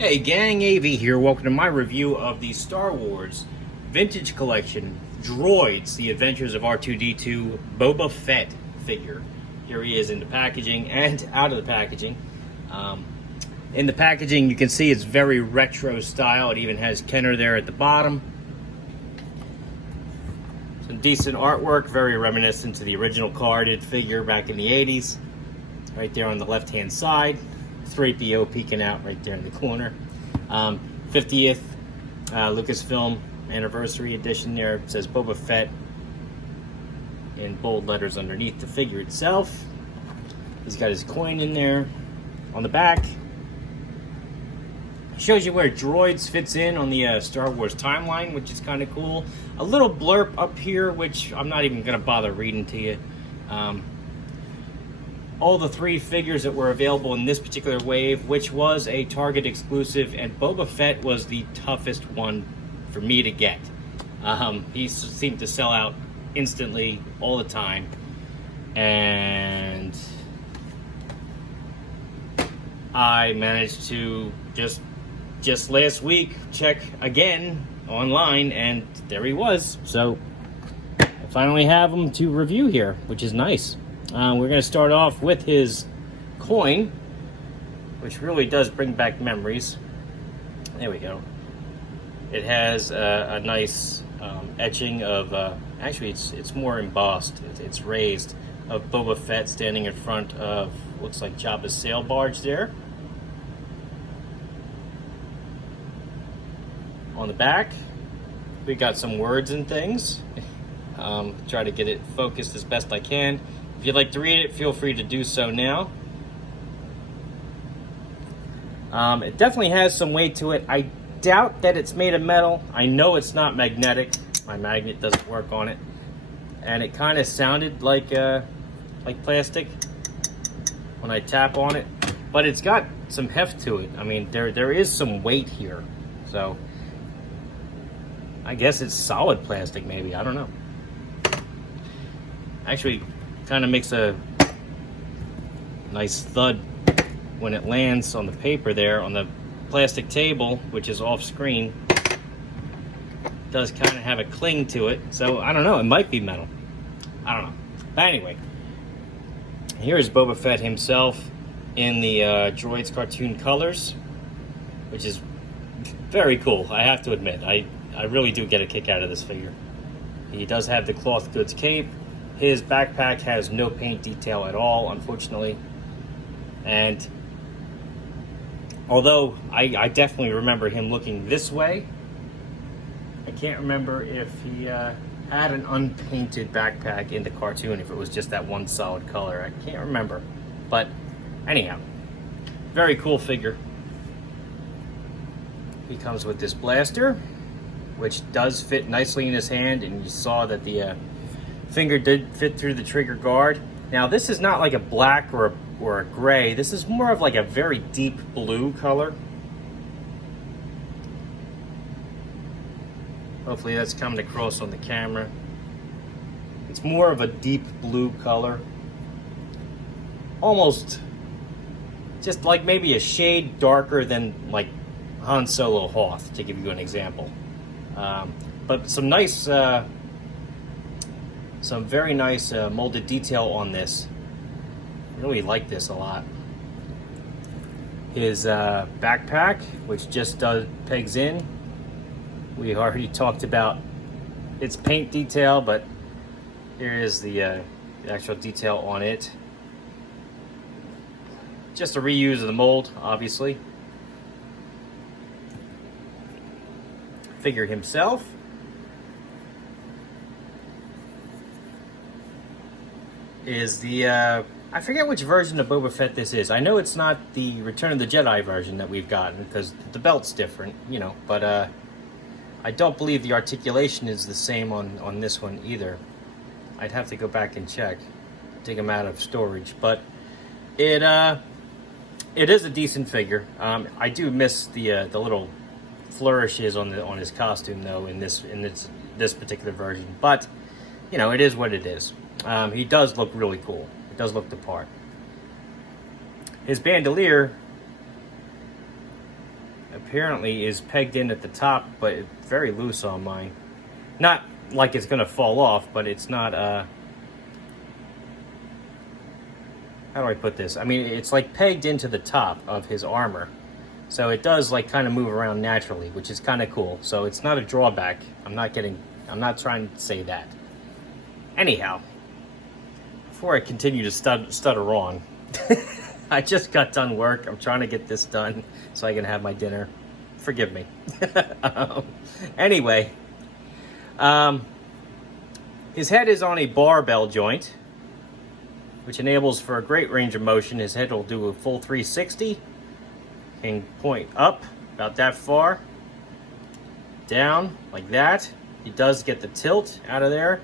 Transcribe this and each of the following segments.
Hey gang, AV here. Welcome to my review of the Star Wars Vintage Collection Droids, The Adventures of R2-D2 Boba Fett figure. Here he is in the packaging and out of the packaging. In the packaging, you can see it's very retro style. It even has Kenner there at the bottom. Some decent artwork, very reminiscent to the original carded figure back in the 80s. Right there on the left-hand side. 3PO peeking out right there in the corner. 50th Lucasfilm Anniversary Edition there. It says Boba Fett in bold letters underneath the figure itself. He's got his coin in there. On the back, shows you where Droids fits in on the Star Wars timeline, which is kind of cool. A little blurb up here, which I'm not even going to bother reading to you. All the three figures that were available in this particular wave, which was a Target exclusive, and Boba Fett was the toughest one for me to get. He seemed to sell out instantly all the time, and I managed to just last week check again online, and there he was. So I finally have him to review here, which is nice. We're going to start off with his coin, which really does bring back memories. There we go. It has a nice etching of, actually it's more embossed, it's raised, of Boba Fett standing in front of, looks like Jabba's sail barge there. On the back, we got some words and things. Try to get it focused as best I can. If you'd like to read it, feel free to do so now. It definitely has some weight to it. I doubt that it's made of metal. I know it's not magnetic. My magnet doesn't work on it. And it kind of sounded like plastic when I tap on it. But it's got some heft to it. I mean, there is some weight here. So I guess it's solid plastic maybe. I don't know. Actually, kind of makes a nice thud when it lands on the paper there on the plastic table, which is off screen. It does kind of have a cling to it, so I don't know, it might be metal, I don't know. But anyway, here's Boba Fett himself in the Droids cartoon colors, which is very cool. I have to admit, I really do get a kick out of this figure. He does have the cloth goods cape. His backpack has no paint detail at all, unfortunately. And although I definitely remember him looking this way, I can't remember if he had an unpainted backpack in the cartoon, if it was just that one solid color. I can't remember. But anyhow, very cool figure. He comes with this blaster, which does fit nicely in his hand, and you saw that the finger did fit through the trigger guard. Now this is not like a black or a gray. This is more of like a very deep blue color. Hopefully that's coming across on the camera. It's more of a deep blue color. Almost just like maybe a shade darker than like Han Solo Hoth, to give you an example. But some nice some very nice molded detail on this. I really like this a lot. His backpack, which just pegs in. We already talked about its paint detail, but here is the actual detail on it. Just a reuse of the mold, obviously. Figure himself. Is the, I forget which version of Boba Fett this is. I know it's not the Return of the Jedi version that we've gotten, because the belt's different, you know, but I don't believe the articulation is the same on this one either. I'd have to go back and check, take them out of storage, but it is a decent figure. I do miss the little flourishes on his costume though in this particular version, but you know, it is what it is. He does look really cool. It does look the part. His bandolier apparently is pegged in at the top, but it's very loose on mine. Not like it's gonna fall off, but it's not, how do I put this? I mean, it's like pegged into the top of his armor. So it does like kind of move around naturally, which is kind of cool. So it's not a drawback. I'm not trying to say that. Anyhow, before I continue to stutter on, I just got done work. I'm trying to get this done so I can have my dinner. Forgive me. Anyway, his head is on a barbell joint, which enables for a great range of motion. His head will do a full 360. Can point up about that far, down like that. He does get the tilt out of there.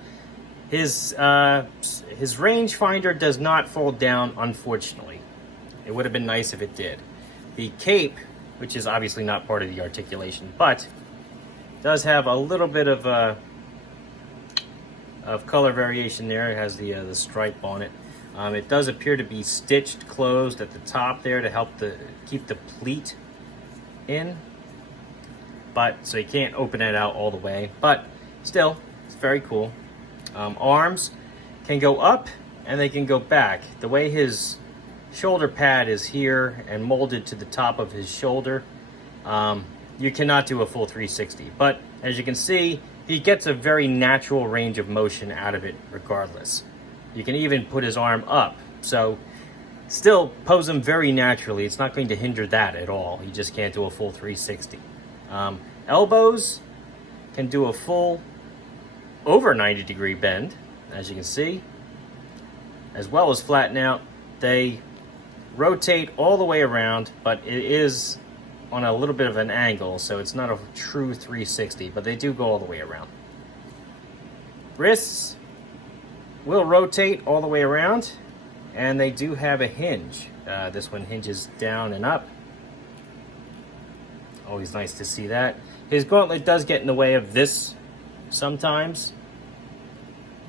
His rangefinder does not fold down, unfortunately. It would have been nice if it did. The cape, which is obviously not part of the articulation, but does have a little bit of color variation there. It has the stripe on it. It does appear to be stitched closed at the top there to help keep the pleat in, but so you can't open it out all the way, but still it's very cool. Arms can go up and they can go back. The way his shoulder pad is here and molded to the top of his shoulder, you cannot do a full 360, but as you can see, he gets a very natural range of motion out of it regardless. You can even put his arm up, so still pose him very naturally. It's not going to hinder that at all. You just can't do a full 360. Elbows can do a full over 90-degree bend, as you can see, as well as flatten out. They rotate all the way around, but it is on a little bit of an angle, so it's not a true 360, but they do go all the way around. Wrists will rotate all the way around, and they do have a hinge. This one hinges down and up. Always nice to see that. His gauntlet does get in the way of this sometimes,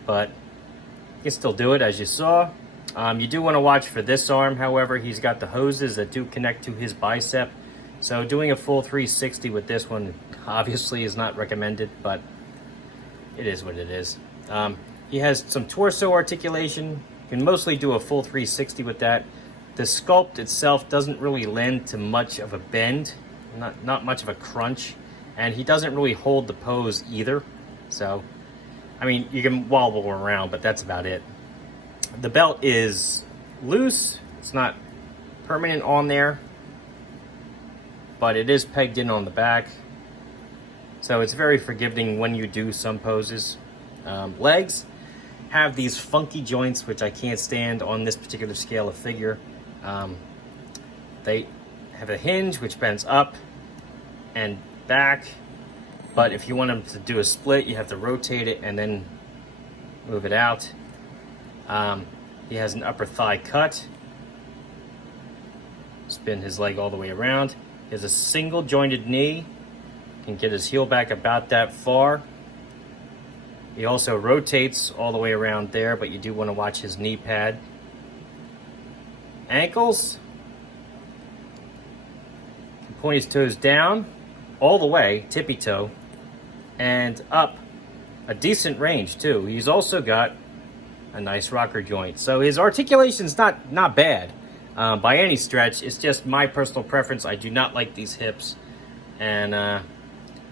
but you can still do it, as you saw. You do want to watch for this arm, however. He's got the hoses that do connect to his bicep, so doing a full 360 with this one obviously is not recommended, but it is what it is. He has some torso articulation. You can mostly do a full 360 with that. The sculpt itself doesn't really lend to much of a bend, not much of a crunch, and he doesn't really hold the pose either. So, I mean, you can wobble around, but that's about it. The belt is loose. It's not permanent on there, but it is pegged in on the back. So it's very forgiving when you do some poses. Legs have these funky joints, which I can't stand on this particular scale of figure. They have a hinge which bends up and back, but if you want them to do a split, you have to rotate it and then move it out. He has an upper thigh cut. Spin his leg all the way around. He has a single jointed knee. Can get his heel back about that far. He also rotates all the way around there, but you do want to watch his knee pad. Ankles. Point his toes down all the way, tippy toe, and up a decent range too. He's also got a nice rocker joint. So his articulation's not bad by any stretch. It's just my personal preference. I do not like these hips, and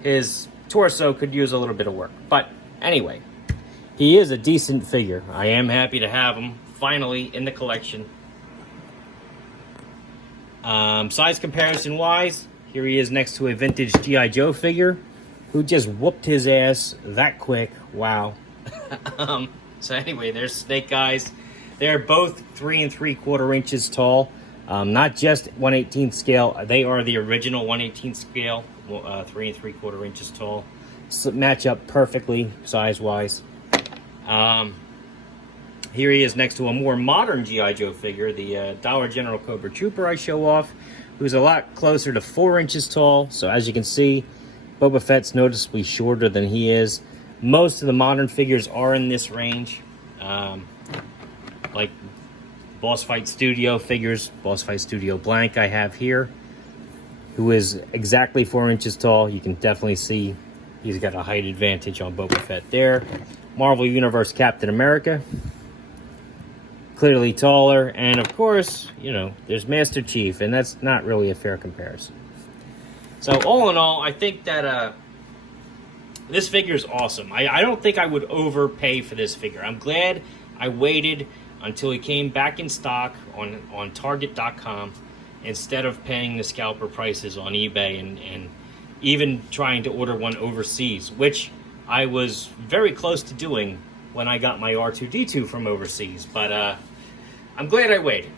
his torso could use a little bit of work. But anyway, he is a decent figure. I am happy to have him finally in the collection. Size comparison wise, here he is next to a vintage G.I. Joe figure who just whooped his ass that quick. Wow. So anyway, there's Snake Eyes. They're both 3 3/4 inches tall. Not just 1/18 scale. They are the original 1/18 scale, 3 3/4 inches tall. So match up perfectly size-wise. Here he is next to a more modern G.I. Joe figure, the Dollar General Cobra Trooper I show off, who's a lot closer to 4 inches tall. So as you can see, Boba Fett's noticeably shorter than he is. Most of the modern figures are in this range. Like Boss Fight Studio figures, Boss Fight Studio Blank I have here. who is exactly 4 inches tall. You can definitely see he's got a height advantage on Boba Fett there. Marvel Universe Captain America, clearly taller. And of course, you know, there's Master Chief, and that's not really a fair comparison. So all in all, I think that this figure is awesome. I don't think I would overpay for this figure. I'm glad I waited until he came back in stock on Target.com instead of paying the scalper prices on eBay and even trying to order one overseas, which I was very close to doing when I got my R2-D2 from overseas. But I'm glad I waited.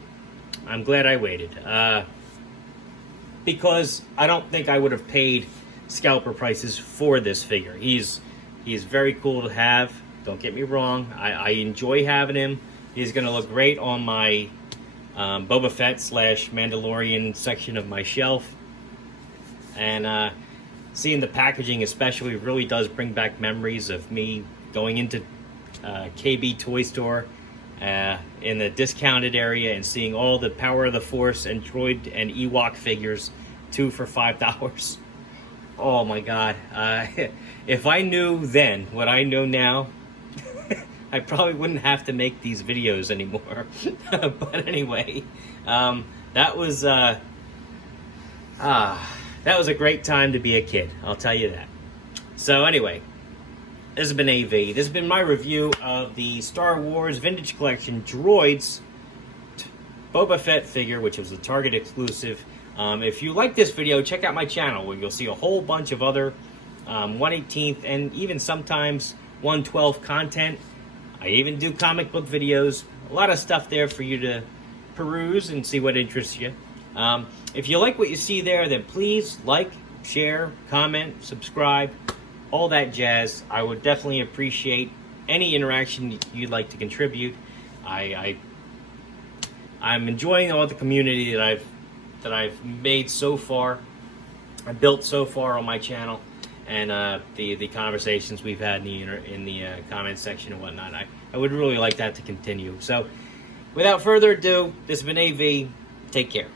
I'm glad I waited. Because I don't think I would have paid scalper prices for this figure. He's very cool to have. Don't get me wrong. I enjoy having him. He's going to look great on my Boba Fett / Mandalorian section of my shelf. And seeing the packaging especially really does bring back memories of me going into KB Toy Store in the discounted area and seeing all the Power of the Force and Droid and Ewok figures, 2 for $5. Oh my God. If I knew then what I know now, I probably wouldn't have to make these videos anymore. But anyway, that was a great time to be a kid, I'll tell you that. So anyway, this has been AV. This has been my review of the Star Wars Vintage Collection Droids Boba Fett figure, which was a Target exclusive. If you like this video, check out my channel where you'll see a whole bunch of other 1/18th and even sometimes 1/12 content. I even do comic book videos. A lot of stuff there for you to peruse and see what interests you. If you like what you see there, then please like, share, comment, subscribe, all that jazz. I would definitely appreciate any interaction you'd like to contribute. I'm enjoying all the community that I've made so far, I built so far on my channel, and the conversations we've had in the comment section and whatnot. I would really like that to continue. So, without further ado, this has been AV. Take care.